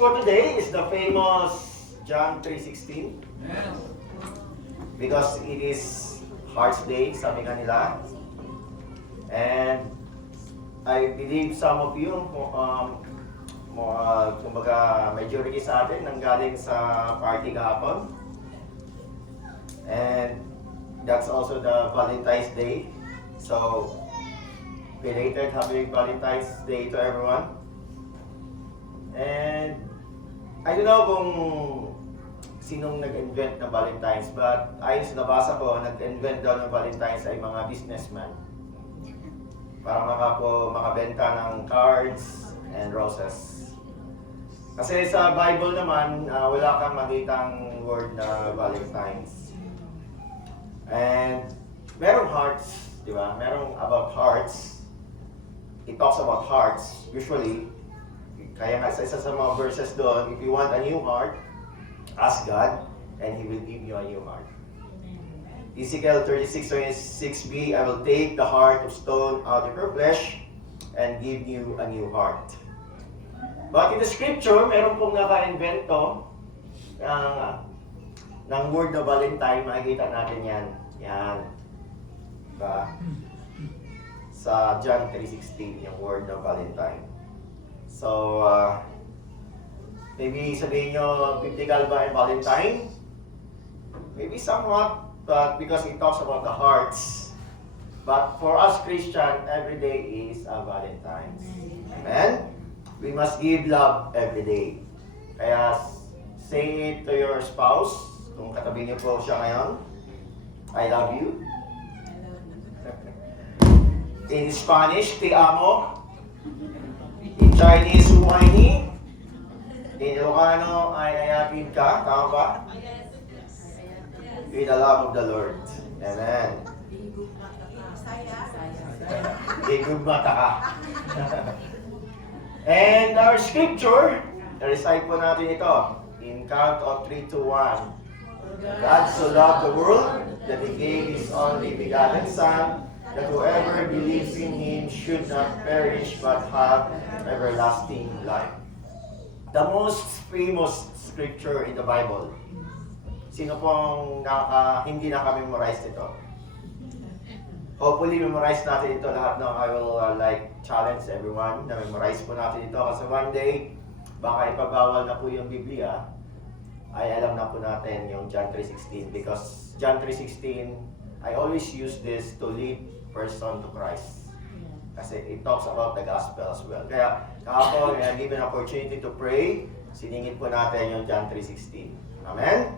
for today is the famous John 3:16. Because it is Heart's Day, sabi nga nila. And I believe some of you, kumbaga majority sa atin nanggaling sa party kahapon. And that's also the Valentine's Day. So, belated happy Valentine's Day to everyone. And I don't know kung sinong nag-invent ng Valentine's, but ayon sa nabasa ko, nag-invent daw ng Valentine's ay mga businessman. Para makabenta ng cards and roses. Kasi sa Bible naman, wala kang makitang word na Valentine's. And merong hearts, di ba? Merong about hearts. It talks about hearts, usually. Kaya nga sa isa sa mga verses doon, if you want a new heart, ask God, and He will give you a new heart. Ezekiel 36:26b, I will take the heart of stone out of your flesh and give you a new heart. But in the scripture, meron pong naka-invento ng word na Valentine. Makikita natin yan. Yan. Diba? Sa John 3:16, yung word na Valentine. So, maybe sabihin nyo, biblical ba yung Valentine? Maybe somewhat, but because it talks about the hearts. But for us Christian, every day is a Valentine's. Amen? We must give love every day. Kaya say it to your spouse, kung katabi niyo po siya ngayon, I love you. In Spanish, te amo. In Chinese, huwaini. In Ilocano, ay ayakin ka. Tama ba? With the love of the Lord. Amen. Igug mata ka. And our scripture, recite po natin ito. In count of 3, 2, 1. God so loved the world that He gave His only begotten Son, that whoever believes in Him should not perish but have everlasting life. The most famous scripture in the Bible. Sino pong hindi naka-memorize ito? Hopefully, memorize natin ito lahat. I will challenge everyone na memorize po natin ito. Kasi one day, baka ipabawal na po yung Biblia, ay alam na po natin yung John 3:16. Because John 3:16, I always use this to lead person to Christ. Kasi it talks about the gospel as well. Kaya kahapon, given an opportunity to pray, siningit po natin yung John 3:16. Amen?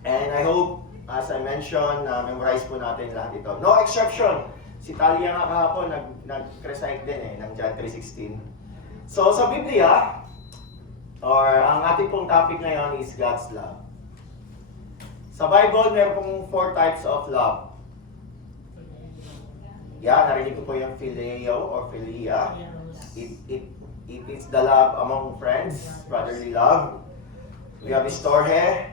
And I hope, as I mentioned, memorize po natin lahat ito. No exception. Si Talia nga kahapon, nag-recite din ng John 3:16. So sa Biblia, or ang ating pong topic ngayon is God's love. Sa Bible, meron pong 4 types of love. Yeah, narinig ko po yung phileo or philia. It is the love among friends, brotherly love. We have storge,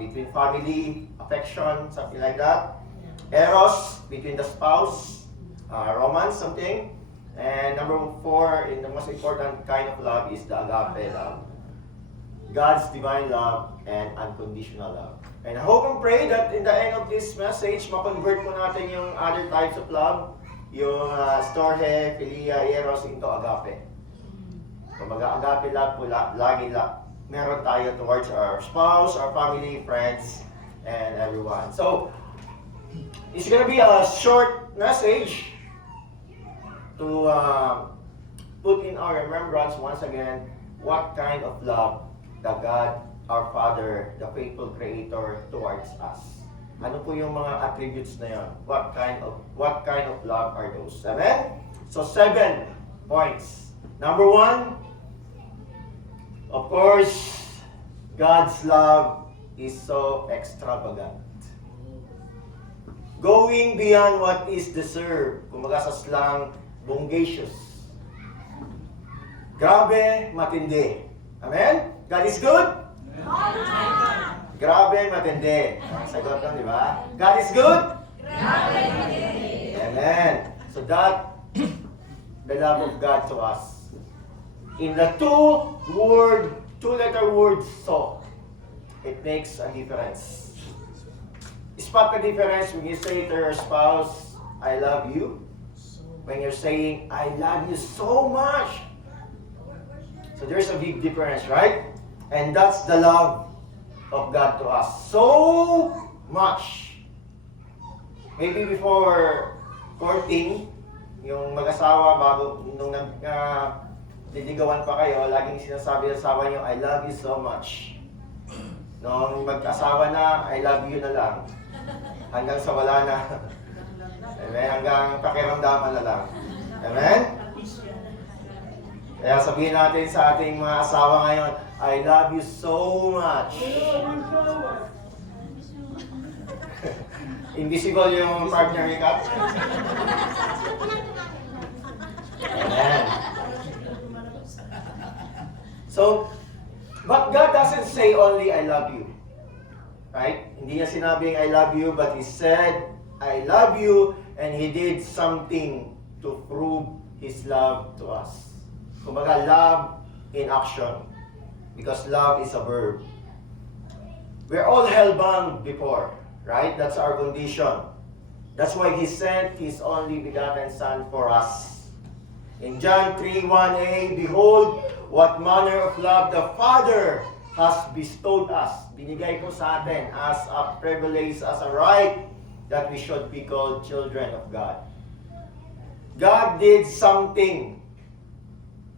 between family, affection, something like that. Eros, between the spouse, romance, something. And number 4, in the most important kind of love is the agape love. God's divine love and unconditional love. And I hope and pray that in the end of this message, ma-convert po natin yung other types of love, yung storge, philia, eros into agape. Kumbaga, agape love po, lagi meron tayo towards our spouse, our family, friends, and everyone. So, it's gonna be a short message to put in our remembrance once again what kind of love the God, our Father, the faithful Creator towards us. Ano po yung mga attributes na yun? What kind of love are those? Amen? So 7 points. Number 1, of course, God's love is so extravagant. Going beyond what is deserved. Kumbaga sa slang, bongacious. Grabe, matindi. Amen? God is good? Grabe, matindi. Sagot lang, di ba? God is good? Grabe, matindi. Amen. So that, the love of God to us. In the two-letter word so, it makes a difference. Spot the difference when you say to your spouse, I love you. When you're saying, I love you so much. So there's a big difference, right? And that's the love of God to us. So much. Maybe before courting, yung mag-asawa, bago nung liligawan pa kayo, laging sinasabi ng asawa niyo, I love you so much. Nung mag-asawa na, I love you na lang. Hanggang sa wala na. Amen? Hanggang pakiramdaman na lang. Amen? Kaya sabihin natin sa ating mga asawa ngayon, I love you so much. Invisible yung partner ni Kat. Amen. So, but God doesn't say only, I love you. Right? Hindi niya sinabing, I love you, but He said, I love you, and He did something to prove His love to us. Kumbaga, love in action. Because love is a verb. We're all hell-bound before. Right? That's our condition. That's why He sent His only begotten Son for us. In John 3:1a, behold, what manner of love the Father has bestowed us. Binigay ko sa atin as a privilege, as a right, that we should be called children of God. God did something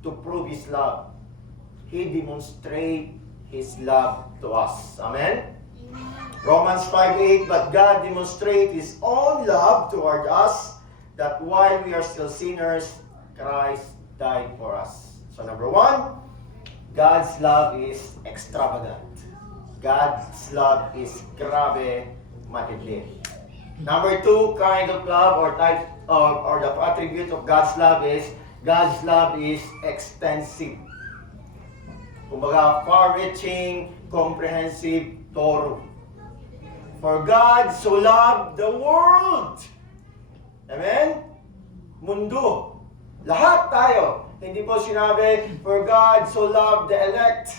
to prove His love. He demonstrated His love to us. Amen? Romans 5:8, but God demonstrates His own love toward us, that while we are still sinners, Christ died for us. So number one, God's love is extravagant. God's love is grabe matindi. Number two kind of love or type of, or the attribute of God's love is extensive. Kumbaga, far-reaching, comprehensive, thorough. For God so loved the world. Amen? Mundo. Lahat tayo. Hindi po sinabi, for God so loved the elect.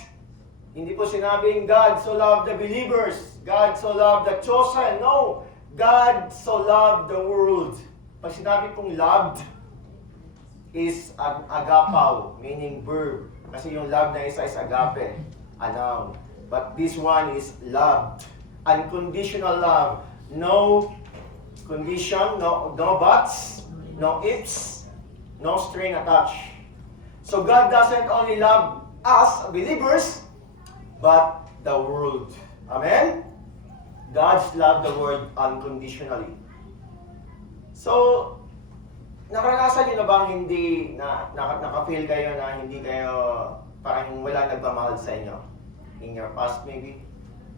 Hindi po sinabing, God so loved the believers. God so loved the chosen. No. God so loved the world. Pag sinabi pong loved, is agapaw, meaning verb. Kasi yung love na isa is agape, a noun. But this one is loved. Unconditional love. No condition, no buts, no ifs, no string attached. So God doesn't only love us, believers, but the world. Amen? God's love the world unconditionally. So, naranasan niyo na bang hindi, naka-feel kayo na hindi kayo, parang wala nagmamahal sa inyo? In your past maybe?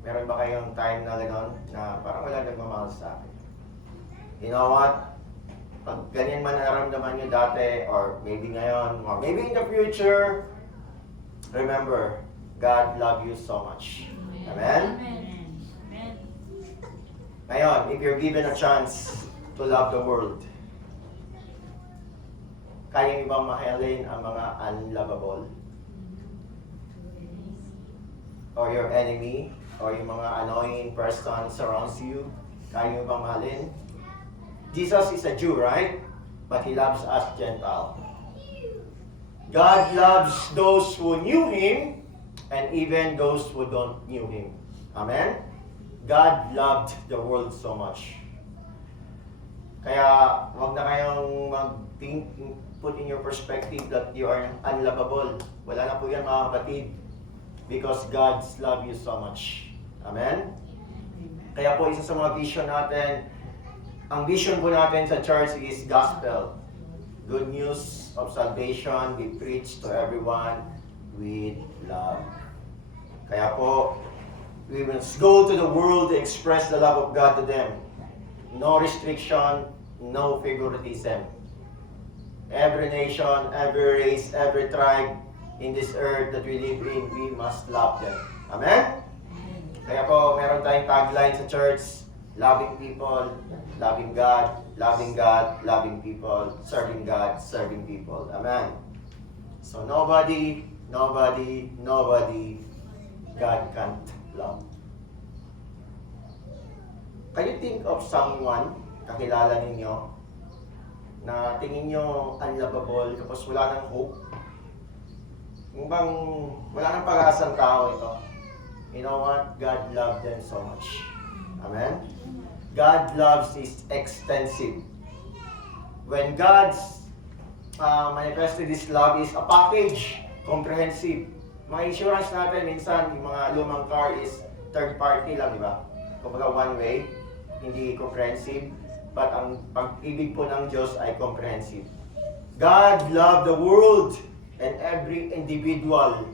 Meron ba kayong time na gano'n na parang wala nagmamahal sa akin? You know what? Pag ganyan man naramdaman nyo dati, or maybe ngayon, or maybe in the future, remember, God loves you so much. Amen? Amen. Ngayon, if you're given a chance to love the world, kaya nyo bang mahalin ang mga unlovable? Or your enemy? Or yung mga annoying person surrounds you? Kaya nyo bang mahalin? Jesus is a Jew, right? But He loves us Gentile. God loves those who knew Him and even those who don't knew Him. Amen? God loved the world so much. Kaya wag na kayong mag-think, put in your perspective that you are unlovable. Wala na po yan mga kapatid. Because God's love you so much. Amen? Kaya po isa sa mga vision natin, ang vision po natin sa church is gospel. Good news of salvation be preached to everyone with love. Kaya po, we will go to the world to express the love of God to them. No restriction, no favoritism. Every nation, every race, every tribe in this earth that we live in, we must love them. Amen? Kaya po, meron tayong tagline sa church, loving people, loving God, loving God, loving people, serving God, serving people. Amen. So nobody God can't love. Can you think of someone, kakilala ninyo, na tingin nyo unlovable tapos wala nang hope? Yung bang wala nang pag-asang tao ito? You know what? God loved them so much. Amen? God loves is extensive. When God's manifested His love is a package, comprehensive. Mga insurance natin, minsan, yung mga lumang car is third party lang, di ba? Kumbaga one way, hindi comprehensive. But ang pag-ibig po ng Diyos ay comprehensive. God loved the world and every individual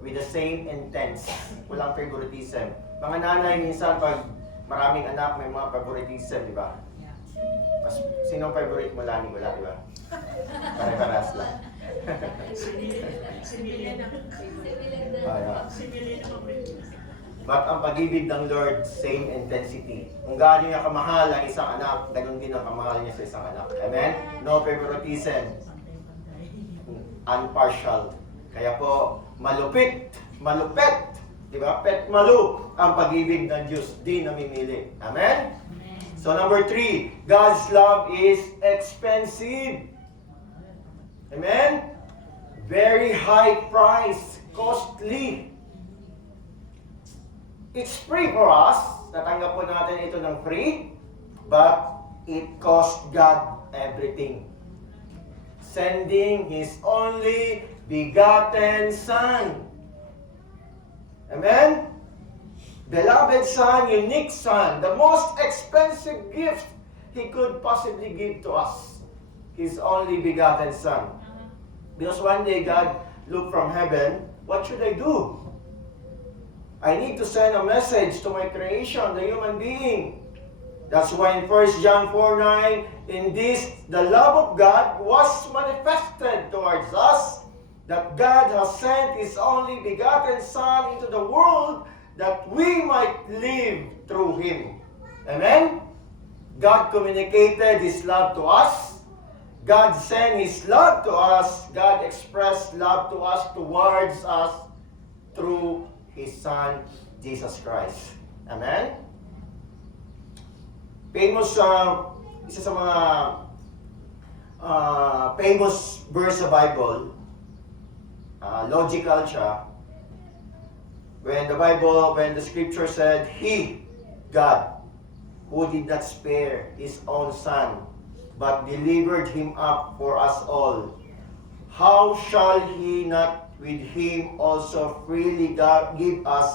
with the same intent. Walang favoritism. Mga nanay, minsan pag maraming anak, may mga favoritism, di ba? Mas, sinong favorite mo lani? Wala, di ba? Pare-paras lang. But ang pag-ibig ng Lord, same intensity. Kung gaano niya kamahal ang isang anak, ganun din ang kamahal niya sa isang anak. Amen? No favoritism. Unpartial. Kaya po, malupit, di ba? Pet malu ang pag-ibig ng Diyos, di namimili. Amen? So number 3, God's love is expensive. Amen? Very high price, costly. It's free for us. Natanggap po natin ito ng free. But it cost God everything. Sending His only begotten Son. Amen? Beloved Son, unique Son, the most expensive gift He could possibly give to us. His only begotten Son. Because one day God looked from heaven, what should I do? I need to send a message to my creation, the human being. That's why in 1 John 4:9, in this, the love of God was manifested towards us, that God has sent His only begotten Son into the world, that we might live through Him. Amen? God communicated His love to us. God sent His love to us. God expressed love to us towards us through His Son, Jesus Christ. Amen? Famous, isa sa mga famous verse sa Bible, logical siya. When the scripture said, He, God, who did not spare His own Son, but delivered Him up for us all, how shall He not with Him also freely give us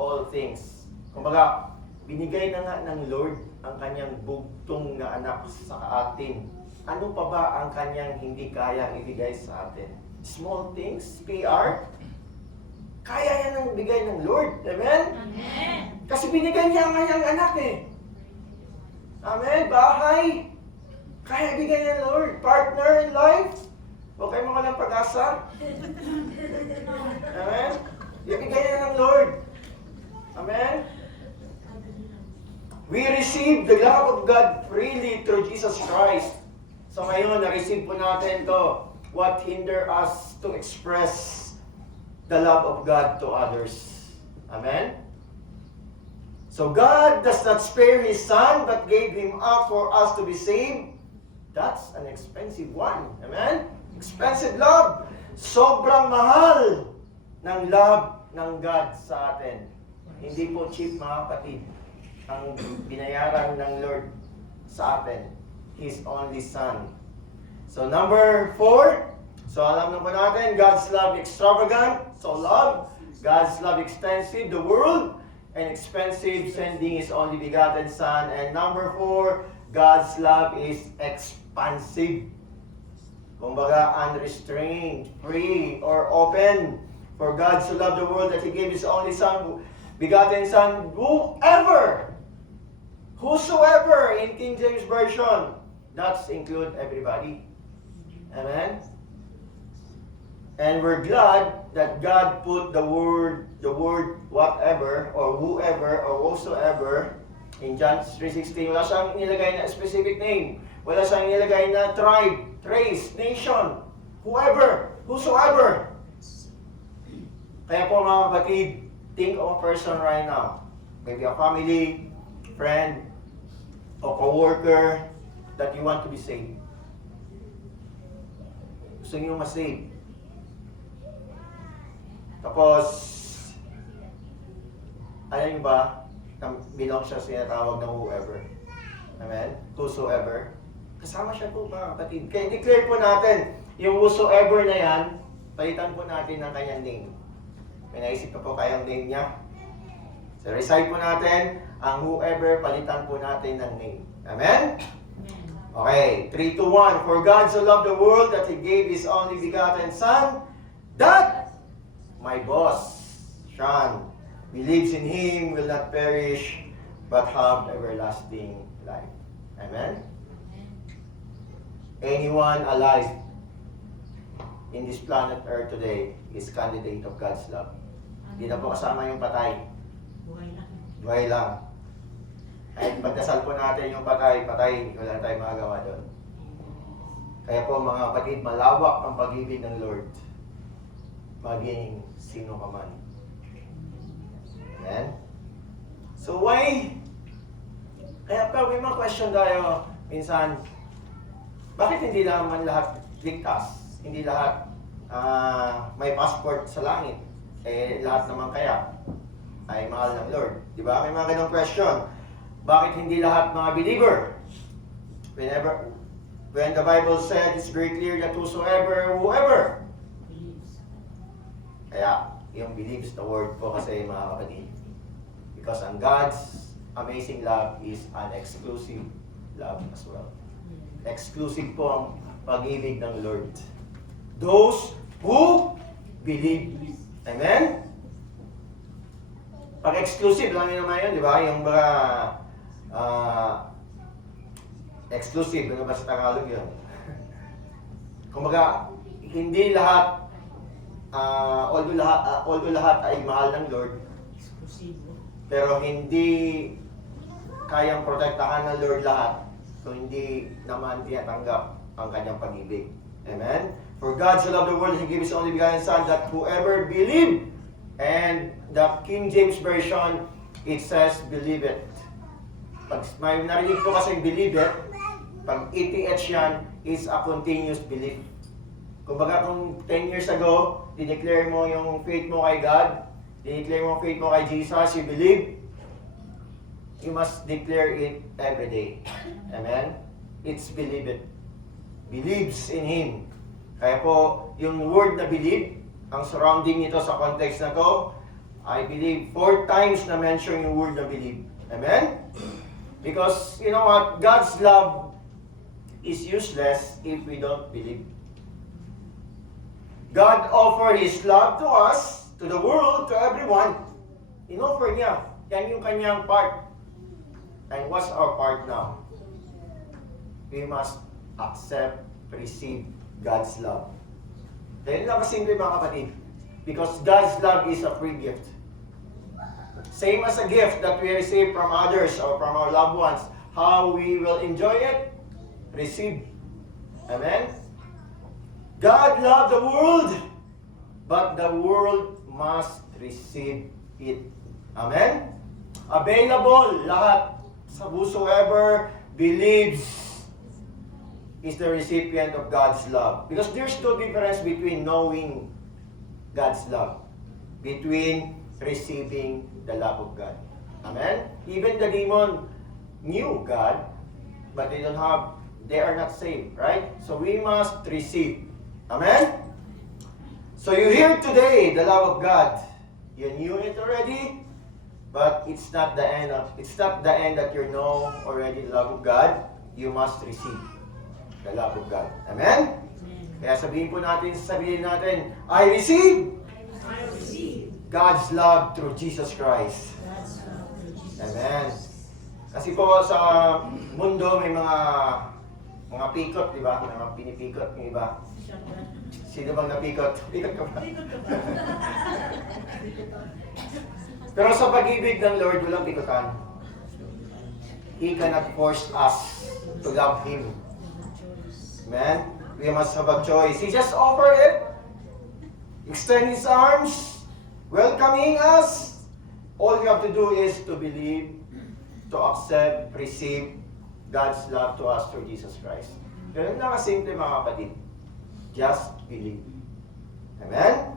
all things? Kumbaga, binigay na nga ng Lord ang kanyang bugtong na anak sa atin. Ano pa ba ang kanyang hindi kayang ibigay sa atin? Small things, PR, kaya yan ang bigay ng Lord. Amen? Amen. Kasi binigay niya ang kanyang anak eh. Amen? Bahay, kaya bigay ng Lord. Partner in life, huwag kayo mga lang pag-asa. Amen? Ibigay niya ng Lord. Amen? We receive the love of God freely through Jesus Christ. So ngayon, na-receive po natin to. What hinder us to express the love of God to others? Amen? So God does not spare His Son, but gave Him up for us to be saved. That's an expensive one. Amen? Expensive love. Sobrang mahal ng love ng God sa atin. Hindi po cheap, mga kapatid, ang binayaran ng Lord sa atin. His only Son. So number 4, so alam na po natin, God's love extravagant, so love. God's love extensive, the world, and expensive, sending His only begotten Son. And number 4, God's love is expansive. Kumbaga, unrestrained, free, or open. For God so loved the world that He gave His only Son, begotten Son, whosoever, in King James Version, that's include everybody. Amen? And we're glad that God put the word whatever, or whoever, or whosoever, in John 3:16, wala siyang nilagay na specific name. Wala siyang nilagay na tribe, race, nation, whoever. Whosoever. Kaya po mga kapatid, think of a person right now. Maybe a family, friend, or co-worker that you want to be saved. Gusto niyo ma-save. Tapos, alam niyo ba, belong siya sa tinatawag ng whoever. Amen? Whosoever. Kasama siya po mga kapatid. Kaya declare po natin, yung whosoever na yan, palitan po natin ng kanyang name. May naisip pa po kayang name niya? So recite po natin, ang whoever, palitan po natin ng name. Amen? Okay, 3, 2, 1. For God so loved the world that He gave His only begotten Son, that my boss, Sean, believes in Him will not perish, but have everlasting life. Amen? Anyone alive in this planet Earth today is candidate of God's love. Hindi na po kasama yung patay. Buhay lang. Kahit pagdasal po natin yung patay, wala tayong magagawa doon. Kaya po mga kapatid, malawak ang pag-ibig ng Lord. Maging sino ka man. Amen? So why? Kaya pa may mga question tayo minsan, bakit hindi naman lahat ligtas? Hindi lahat may passport sa langit? Eh, lahat naman kaya ay mahal ng Lord. Di ba? May mga ganong question. Bakit hindi lahat mga believer? When the Bible said, it's very clear that whoever. Kaya, yung believes the word po kasi mga kapatid. Because ang God's amazing love is an exclusive love as well. Exclusive po ang pag-ibig ng Lord. Those who believe. Amen? Pag exclusive, alam niyo naman yun, di ba? Yung mga exclusive, ano ba sa Tagalog yun? Kumbaga, hindi lahat, although lahat ay mahal ng Lord, pero hindi kayang protektahan ng Lord lahat, so hindi naman tinatanggap ang kanyang pag-ibig. Amen? For God so loved the world, He gave His only begotten Son, that whoever believe, and the King James Version, it says, believe it. Pag may narinig ko kasi believe it, pag ETH yan, is a continuous belief. Kumbaga kung 10 years ago, dineclare mo yung faith mo kay God, dineclare mo yung faith mo kay Jesus, you believe, you must declare it every day. Amen? It's believe it. Believes in Him. Kaya po, yung word na believe, ang surrounding nito sa context na to, I believe 4 times na mention yung word na believe. Amen? Because, you know what? God's love is useless if we don't believe. God offered His love to us, to the world, to everyone. In-offer niya. Yan yung kanyang part. And what's our part now? We must accept, receive God's love. Dahil lang kasimple mga kapatid. Because God's love is a free gift. Same as a gift that we receive from others or from our loved ones. How we will enjoy it? Receive. Amen? God loved the world, but the world must receive it. Amen? Available lahat sa whosoever believes is the recipient of God's love. Because there's no difference between knowing God's love, between receiving the love of God. Amen? Even the demon knew God, but they are not saved, right? So we must receive. Amen? So you hear today the love of God. You knew it already, but it's not the end that you know already the love of God. You must receive the love of God. Amen? Kaya sabihin natin, I receive God's love through Jesus Christ. Amen. Kasi po sa mundo may mga pikot, di ba? May mga pinipikot ng iba. Sino bang napikot? Pikot ka ba? Pero sa pag-ibig ng Lord, walang pikutan. He cannot force us to love Him. Amen? We must have a choice. He just offered it. extend His arms, welcoming us. All you have to do is to believe, to accept, receive God's love to us through Jesus Christ. Ganun lang kasimple mga kapatid. Just believe. Amen?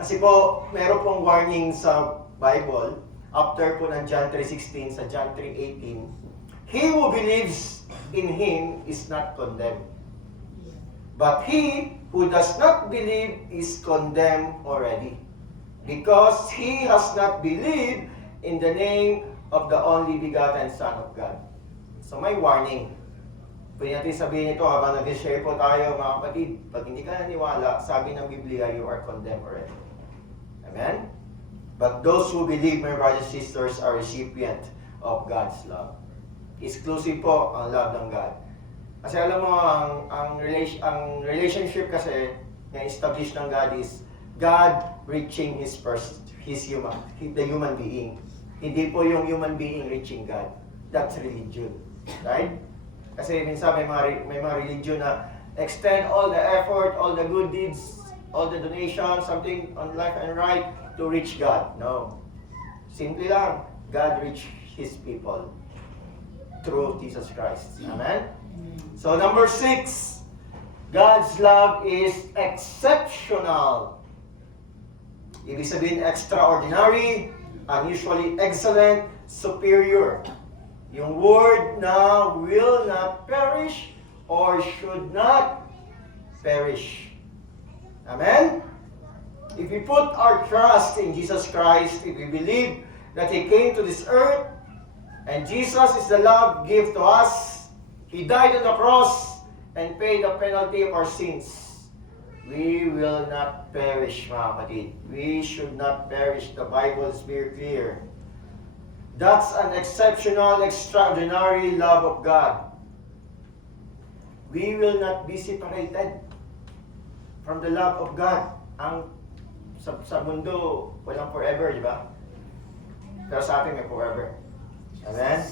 Kasi po, meron pong warning sa Bible, after po ng John 3:16 sa John 3:18, he who believes in Him is not condemned. But he who does not believe is condemned already, because he has not believed in the name of the only begotten Son of God. So may warning. Pwede natin sabihin ito habang nag-share po tayo mga kapatid. Pag hindi ka naniwala, sabi ng Biblia, you are condemned already. Amen? But those who believe, my brothers and sisters, are recipient of God's love. Exclusive po ang love ng God. Kasi alam mo, ang relationship kasi na establish ng God is God reaching the human being. Hindi po yung human being reaching God. That's religion. Right? Kasi minsan may mga religion na extend all the effort, all the good deeds, all the donations, something on left and right to reach God. No. Simple lang. God reach His people through Jesus Christ. Amen? So number 6, God's love is exceptional. Ibig sabihin extraordinary, unusually excellent, superior. Yung word na will not perish or should not perish. Amen? If we put our trust in Jesus Christ, if we believe that He came to this earth, and Jesus is the love gift to us, He died on the cross and paid the penalty of our sins, we will not perish, mga kapatid. We should not perish. The Bible is very clear. That's an exceptional, extraordinary love of God. We will not be separated from the love of God. Sa mundo, walang forever, di ba? Pero sa atin may forever. Amen?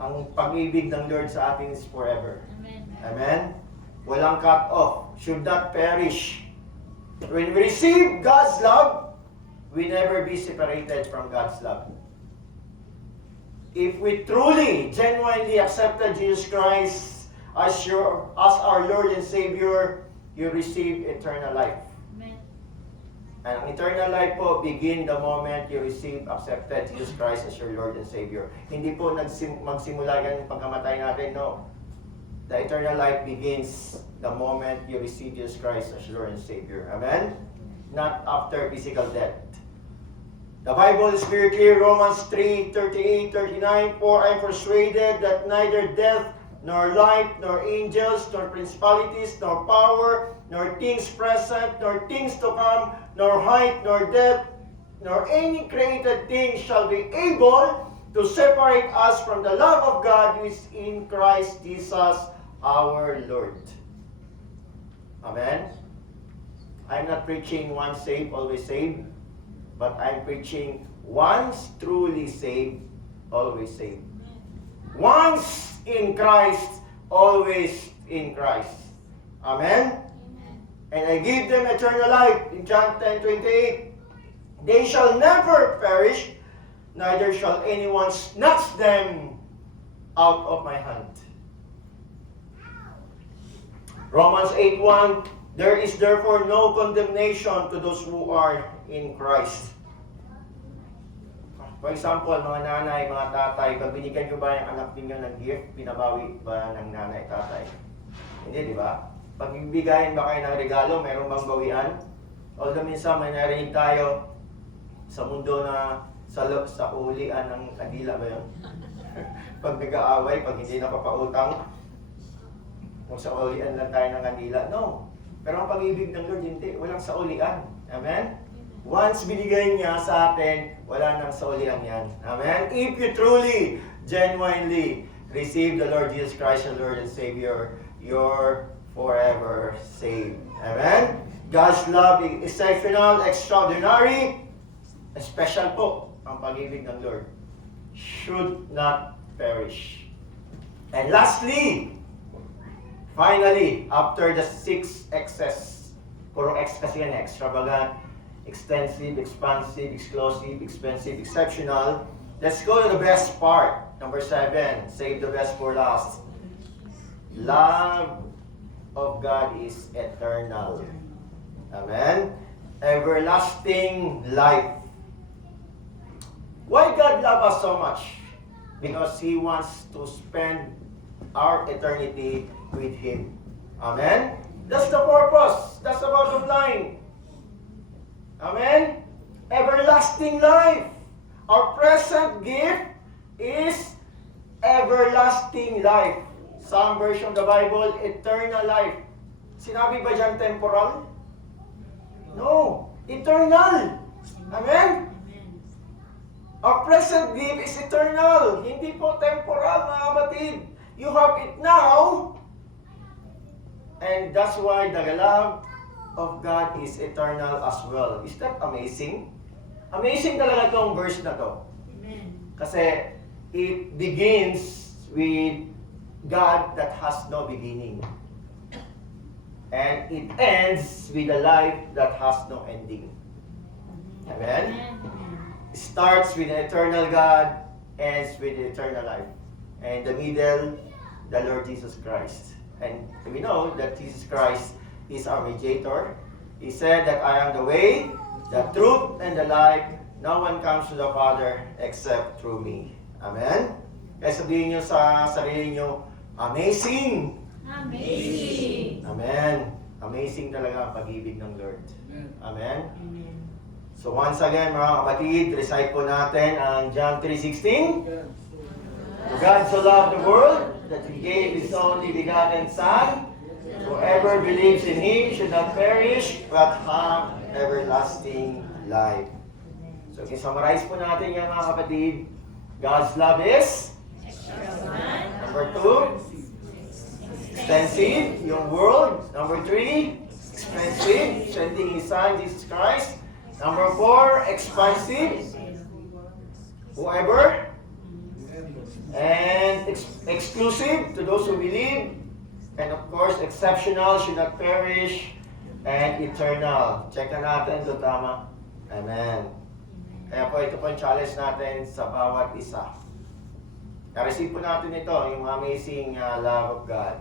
Ang pag-ibig ng Lord sa atin is forever. Amen. Amen? Walang cut off. Should not perish. When we receive God's love, we never be separated from God's love. If we truly, genuinely accepted Jesus Christ as our Lord and Savior, you receive eternal life. Amen. And ang eternal life po begin the moment you accepted Jesus Christ as your Lord and Savior. Hindi po magsimula yan yung pagkamatay natin, no. The eternal life begins the moment you receive Jesus Christ as your Lord and Savior. Amen? Not after physical death. The Bible is very clear, Romans 3:38-39, for I am persuaded that neither death, nor life, nor angels, nor principalities, nor power, nor things present, nor things to come, nor height, nor depth, nor any created thing shall be able to separate us from the love of God which is in Christ Jesus our Lord. Amen? I'm not preaching once saved, always saved, but I'm preaching once truly saved, always saved. Once in Christ, always in Christ. Amen? And I give them eternal life. In John 10:28, they shall never perish, neither shall anyone snatch them out of my hand. Romans 8:1, there is therefore no condemnation to those who are in Christ. For example, mga nanay, mga tatay, pag binigyan nyo ba yung anak ninyo ng gift, pinabawi ba ng nanay, tatay? Hindi, di ba? Pag bigayan ba kayo ng regalo, mayroong bang bawian? Although minsan may narinig tayo sa mundo na sa ulian ng kandila ba yun? Pag nag-aaway, pag hindi napapautang, kung sa ulian lang tayo ng kandila. No. Pero ang pag-ibig ng Lord, hindi. Walang sa ulian. Amen? Once binigay niya sa atin, wala nang saulian yan. Amen? If you truly, genuinely receive the Lord Jesus Christ as Lord and Savior, you're forever saved. Amen? God's love is exceptional, extraordinary, special po ang pag-ibig ng Lord. Should not perish. And lastly, finally, after the 6 X's Puro X kasi yan, extravagant, extensive, expansive, exclusive, expensive, exceptional. Let's go to the best part. Number 7, save the best for last. Love of God is eternal. Amen? Everlasting life. Why God love us so much? Because He wants to spend our eternity with Him. Amen? That's the purpose. That's the bottom line. Amen? Everlasting life. Our present gift is everlasting life. Some version of the Bible, eternal life. Sinabi ba dyan temporal? No. Eternal. Amen? Our present gift is eternal. Hindi po temporal, mga kapatid. You have it now. And that's why the love of God is eternal as well. Is that amazing? Amazing talaga itong verse na to. Amen. Kasi it begins with God that has no beginning. And it ends with a life that has no ending. Amen? It starts with the eternal God, ends with the eternal life. And in the middle, the Lord Jesus Christ. And we know that Jesus Christ is our mediator. He said that I am the way, the truth, and the life. No one comes to the Father except through me. Amen? Kaya sabihin nyo sa sarili nyo, amazing! Amazing! Amen. Amazing talaga ang pag-ibig ng Lord. Amen? Amen. So once again, mga kapatid, recite po natin ang John 3:16. God so loved the world that He gave His only begotten Son. Whoever believes in Him should not perish but have everlasting life. So i-summarize po natin yan, mga kapatid. God's love is number 2, extensive, yung world. Number 3, expensive, sending His Son, Jesus Christ. Number 4, expansive, whoever. And exclusive to those who believe. And of course, exceptional, should not perish. And eternal. Check na natin ito tama. Amen. Kaya po ito po yung challenge natin sa bawat isa. Na-receive po natin ito, yung amazing love of God.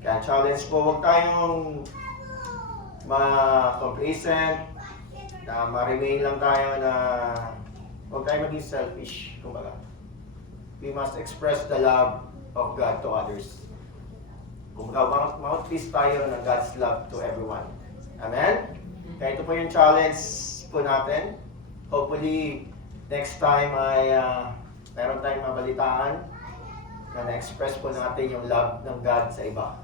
Kaya challenge po, huwag tayong ma-complacent, na ma-remain lang tayo na huwag tayong maging selfish, kumbaga. We must express the love of God to others. Kumbaga, mouthpiece tayo ng God's love to everyone. Amen? Kaya ito po yung challenge po natin. Hopefully, next time ay meron tayong mabalitaan na na-express po natin yung love ng God sa iba.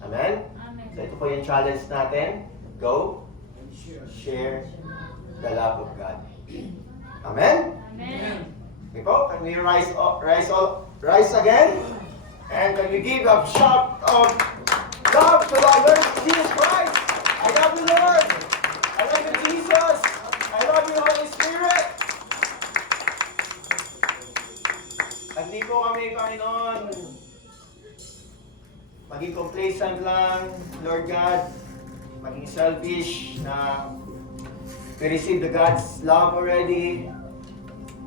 Amen? Amen. So ito po yung challenge natin. Go, share the love of God. Amen? Amen. Okay po, can we rise again? And can we give a shout of love to our Lord Jesus Christ? I love you, Lord. I love you, Jesus. I love you, Holy Spirit. Hindi po kami, Panginoon, maging complacent lang, Lord God, maging selfish na we receive the God's love already.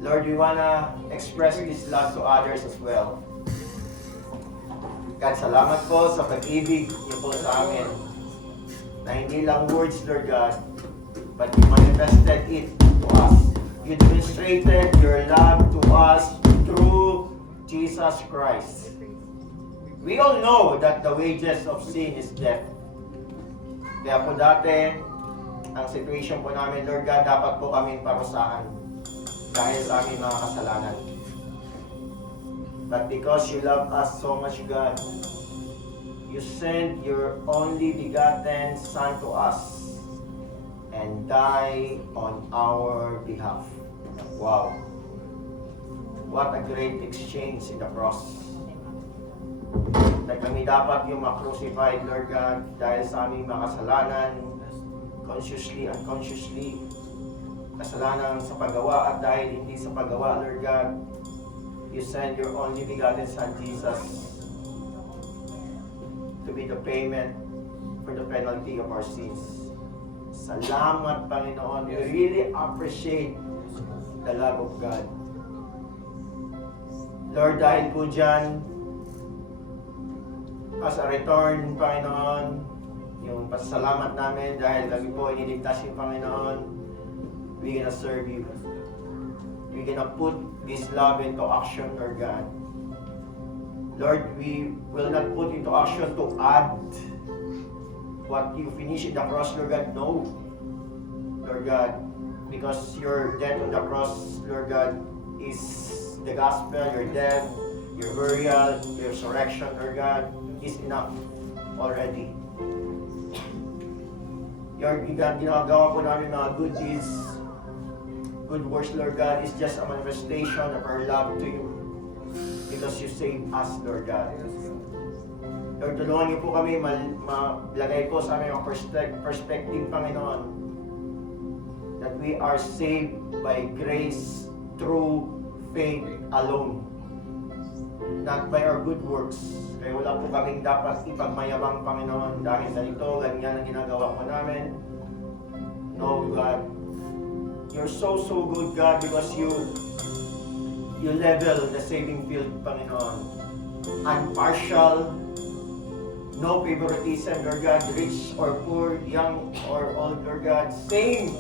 Lord, we wanna express this love to others as well. God, salamat po sa pag-ibig niyo po sa amin. Na hindi lang words, Lord God, but you manifested it to us. You demonstrated your love to us through Jesus Christ. We all know that the wages of sin is death. Kaya po dati, ang situation po namin, Lord God, dapat po kaming parusahan dahil sa aming mga kasalanan. But because you love us so much, God, you sent your only begotten Son to us and die on our behalf. Wow. What a great exchange in the cross. Na kami dapat yung ma-crucified, Lord God, dahil sa aming mga kasalanan, consciously, unconsciously, kasalanan sa paggawa at dahil hindi sa paggawa, Lord God, you sent your only begotten Son, Jesus, to be the payment for the penalty of our sins. Salamat, Panginoon. We really appreciate the love of God. Lord, dahil po dyan, as a return, Panginoon, yung pasalamat namin dahil kami po iniligtas yung Panginoon, we're gonna serve you. We're gonna put this love into action, Lord God. Lord, we will not put into action to add what you finish in the cross, Lord God. No, Lord God, because your death on the cross, Lord God, is the gospel. Your death, your burial, your resurrection, Lord God, is enough already. Your ginagawa po namin mga good deeds, good works, Lord God, is just a manifestation of our love to you. Because you saved us, Lord God. Lord, tulungan niyo po kami malagay po sa aming perspective, Panginoon, that we are saved by grace through faith alone. Not by our good works. Kaya wala po kaming dapat ipagmayabang, Panginoon, dahil ganito, ganyan ang ginagawa po namin. No, God. You're so good, God, because you level the saving field, Panginoon. Unpartial, no favoritism, Lord God, rich or poor, young or old, Lord God. Same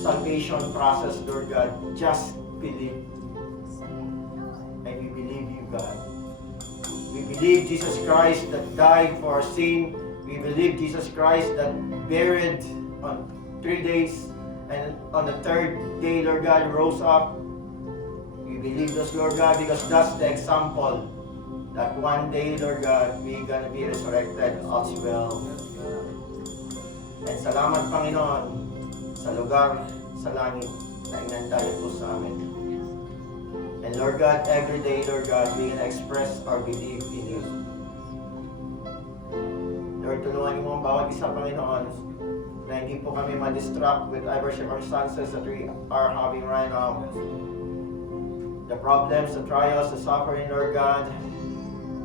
salvation process, Lord God. Just believe. And we believe you, God. We believe Jesus Christ that died for our sin. We believe Jesus Christ that buried on 3 days, and on the 3rd day, Lord God, rose up. We believe this, Lord God, because that's the example that one day, Lord God, we're gonna be resurrected as well. And salamat, Panginoon, sa lugar, sa langit, na inandayan po sa amin. And Lord God, every day, Lord God, we can express our belief in you. Lord, tulungan niyo mo ang bawat isa, Panginoon, na hindi po kami ma-distract with other circumstances that we are having right now. The problems, the trials, the suffering, Lord God,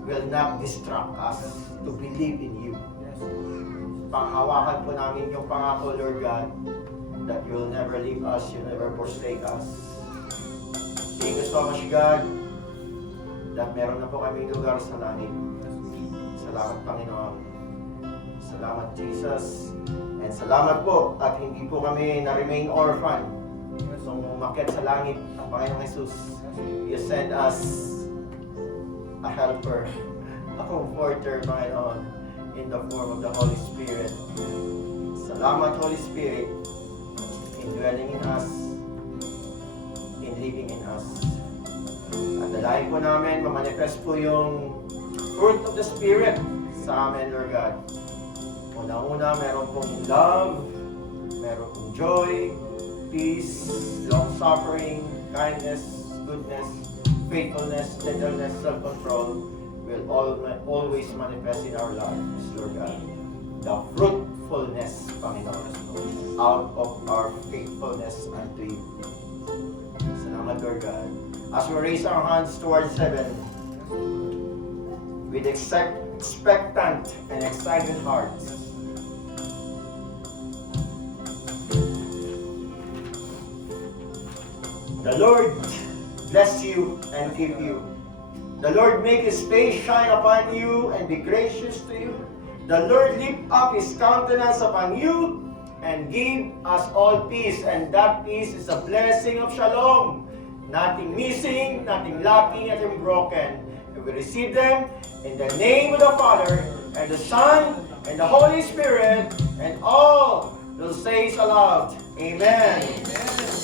will not distract us to believe in you. Panghawakan po namin yung pangako, Lord God, that you will never leave us, you will never forsake us. Thank you so much, God, that meron na po kaming lugar sa langit. Salamat, Panginoon. Salamat, Jesus. And salamat po at hindi po kami na-remain orphan. So, umakyat sa langit ang Panginoong Jesus. You send us a helper, a comforter, Panginoon, in the form of the Holy Spirit. Salamat, Holy Spirit, in dwelling in us, in living in us. At dalahin po namin, mamanifest po yung fruit of the Spirit sa amin, Lord God. Una-una, meron pong love, meron pong joy, peace, long-suffering, kindness, goodness, faithfulness, gentleness, self-control will always manifest in our lives, Lord God. The fruitfulness, Panginoon, out of our faithfulness unto you. Salamat, Lord God. As we raise our hands towards heaven, with expectant and excited hearts, the Lord bless you and keep you. The Lord make His face shine upon you and be gracious to you. The Lord lift up His countenance upon you and give us all peace. And that peace is a blessing of shalom. Nothing missing, nothing lacking, nothing broken. And we receive them in the name of the Father and the Son and the Holy Spirit, and all will say aloud, Amen. Amen.